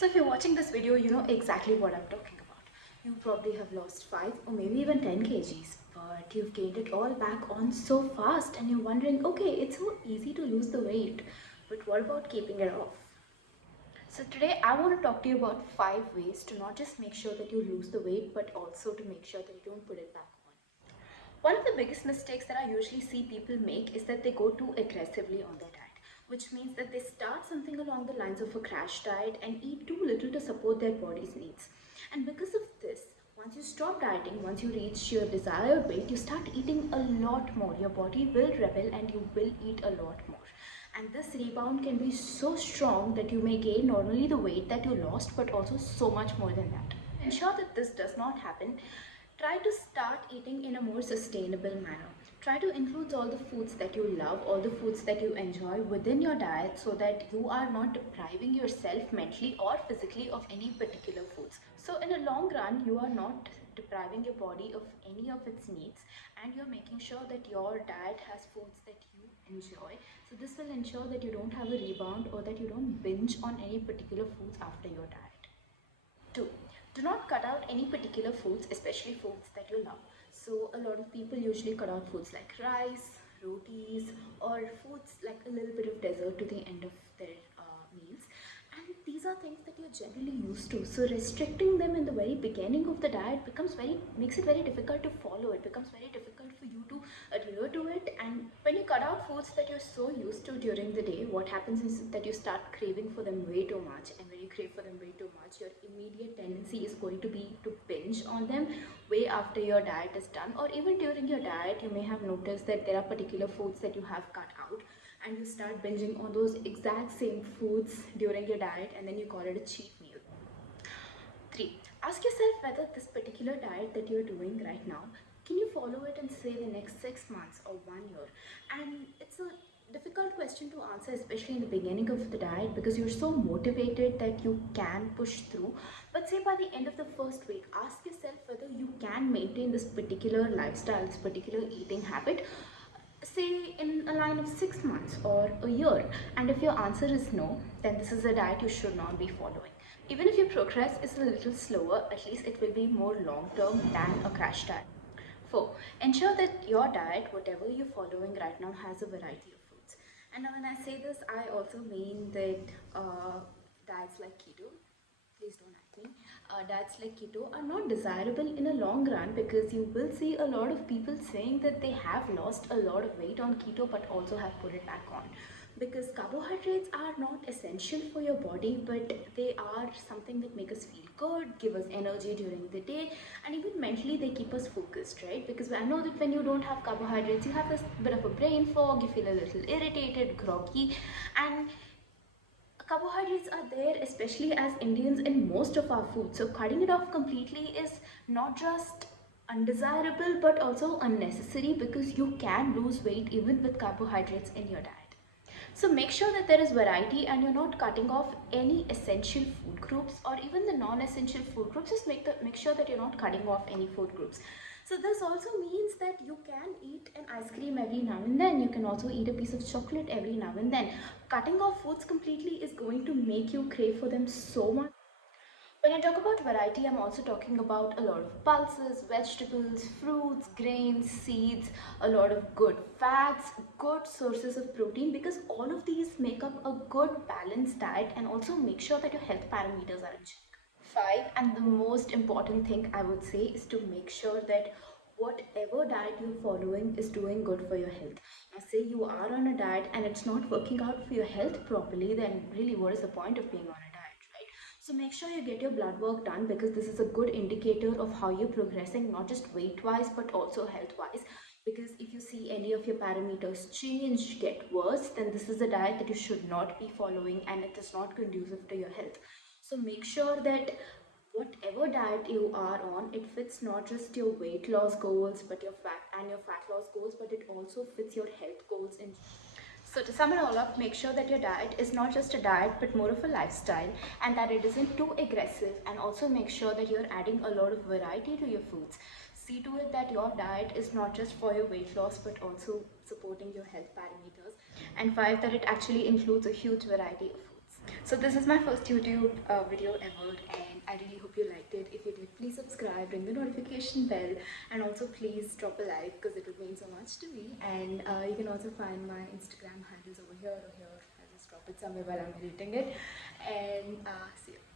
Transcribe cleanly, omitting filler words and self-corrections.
So if you're watching this video, you know exactly what I'm talking about. You probably have lost 5 or maybe even 10 kgs, but you've gained it all back on so fast and you're wondering, okay, it's so easy to lose the weight, but what about keeping it off? So today I want to talk to you about 5 ways to not just make sure that you lose the weight, but also to make sure that you don't put it back on. One of the biggest mistakes that I usually see people make is that they go too aggressively on their diet, which means that they start something along the lines of a crash diet and eat too little to support their body's needs. And because of this, once you stop dieting, once you reach your desired weight, you start eating a lot more. Your body will rebel and you will eat a lot more. And this rebound can be so strong that you may gain not only the weight that you lost, but also so much more than that. To ensure that this does not happen, try to start eating in a more sustainable manner. Try to include all the foods that you love, all the foods that you enjoy within your diet so that you are not depriving yourself mentally or physically of any particular foods. So in a long run, you are not depriving your body of any of its needs and you're making sure that your diet has foods that you enjoy. So this will ensure that you don't have a rebound or that you don't binge on any particular foods after your diet. 2. Do not cut out any particular foods, especially foods that you love. So a lot of people usually cut out foods like rice, rotis, or foods like a little bit of dessert to the end of their meals. And these are things that you're generally used to. So restricting them in the very beginning of the diet makes it very difficult to follow. It becomes very difficult for you to adhere to it. And when you cut out foods that you're so used to during the day, what happens is that you start craving for them way too much. And when you crave for them way too much, your immediate tendency is going to be to binge on them way after your diet is done. Or even during your diet, you may have noticed that there are particular foods that you have cut out and you start binging on those exact same foods during your diet and then you call it a cheat meal. 3. Ask yourself whether this particular diet that you're doing right now, can you follow it in say the next 6 months or 1 year? And it's a difficult question to answer, especially in the beginning of the diet, because you're so motivated that you can push through. But say by the end of the first week, ask yourself whether you can maintain this particular lifestyle, this particular eating habit, say in a line of 6 months or a year. And if your answer is no, then this is a diet you should not be following. Even if your progress is a little slower, at least it will be more long term than a crash diet. 4. Ensure that your diet, whatever you're following right now, has a variety of foods. And now when I say this, I also mean that diets like keto, please don't ask me, diets like keto are not desirable in a long run, because you will see a lot of people saying that they have lost a lot of weight on keto but also have put it back on, because carbohydrates are not essential for your body, but they are something that make us feel good, give us energy during the day, and even mentally they keep us focused, right? Because I know that when you don't have carbohydrates, you have this bit of a brain fog, you feel a little irritated, groggy, and carbohydrates are there, especially as Indians, in most of our food. So cutting it off completely is not just undesirable but also unnecessary, because you can lose weight even with carbohydrates in your diet. So make sure that there is variety and you're not cutting off any essential food groups or even the non-essential food groups. Just make sure that you're not cutting off any food groups. So this also means that you can eat an ice cream every now and then. You can also eat a piece of chocolate every now and then. Cutting off foods completely is going to make you crave for them so much. When I talk about variety, I'm also talking about a lot of pulses, vegetables, fruits, grains, seeds, a lot of good fats, good sources of protein, because all of these make up a good balanced diet and also make sure that your health parameters are in check. 5, and the most important thing I would say, is to make sure that whatever diet you're following is doing good for your health. Now say you are on a diet and it's not working out for your health properly, then really what is the point of being on a diet, right? So make sure you get your blood work done, because this is a good indicator of how you're progressing, not just weight wise but also health wise. Because if you see any of your parameters change, get worse, then this is a diet that you should not be following and it is not conducive to your health. So make sure that whatever diet you are on, it fits not just your weight loss goals but your fat loss goals, but it also fits your health goals in. So to sum it all up, make sure that your diet is not just a diet but more of a lifestyle, and that it isn't too aggressive, and also make sure that you're adding a lot of variety to your foods. See to it that your diet is not just for your weight loss but also supporting your health parameters. And 5, that it actually includes a huge variety of foods. So this is my first YouTube video ever, and I really hope you liked it. If you did, please subscribe, ring the notification bell, and also please drop a like because it would mean so much to me. And you can also find my Instagram handles over here or here. I'll just drop it somewhere while I'm editing it. And see you.